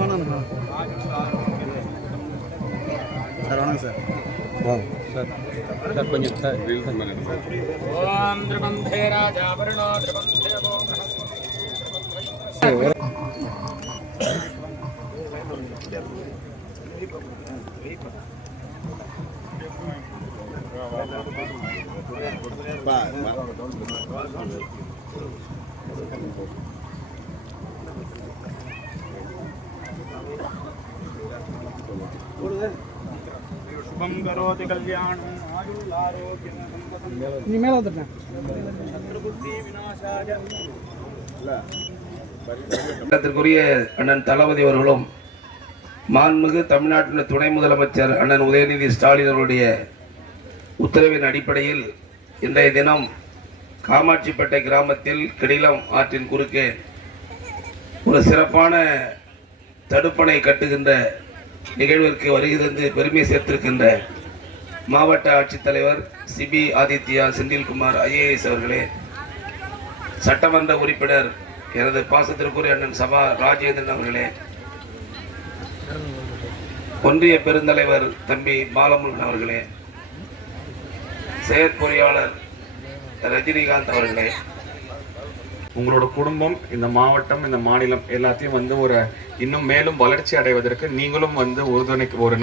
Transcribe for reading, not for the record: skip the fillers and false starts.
வேணாம் சார் வணக்கம் சார் வாங்க சார் சார் கொஞ்சம் சார் ஓம் திரபந்தே ராஜாபரணோ திரபந்தேவோ शुभम करोति कल्याणं आयुरारोग्यं संपदं शत्रुबुद्धि विनाशाय இடத்திற்குரிய அண்ணன் தளபதி அவர்களும் மாண்புமிகு தமிழ்நாட்டின் துணை முதலமைச்சர் அண்ணன் உதயநிதி ஸ்டாலின் அவருடைய உத்தரவின் அடிப்படையில் இன்றைய தினம் காமாட்சிப்பேட்டை கிராமத்தில் கிடிலம் ஆற்றின் குறுக்கே ஒரு சிறப்பான தடுப்பணை கட்டுகின்ற நிகழ்விற்கு வருகை தந்து பெருமை சேர்த்திருக்கின்ற மாவட்ட ஆட்சித்தலைவர் சிபி ஆதித்யா செந்தில்குமார் IAS அவர்களே, சட்டமன்ற உறுப்பினர் எனது பாசத்திற்குரிய அண்ணன் சபா ராஜேந்திரன் அவர்களே, ஒன்றிய பெருந்தலைவர் தம்பி பாலமுருகன் அவர்களே, செயற்பொறியாளர் ரஜினிகாந்த் அவர்களே, உங்களோட குடும்பம், இந்த மாவட்டம், இந்த மாநிலம் எல்லாத்தையும் வந்து ஒரு இன்னும் மேலும் வளர்ச்சி அடைவதற்கு நீங்களும் வந்து உறுதுணைக்கு ஒரு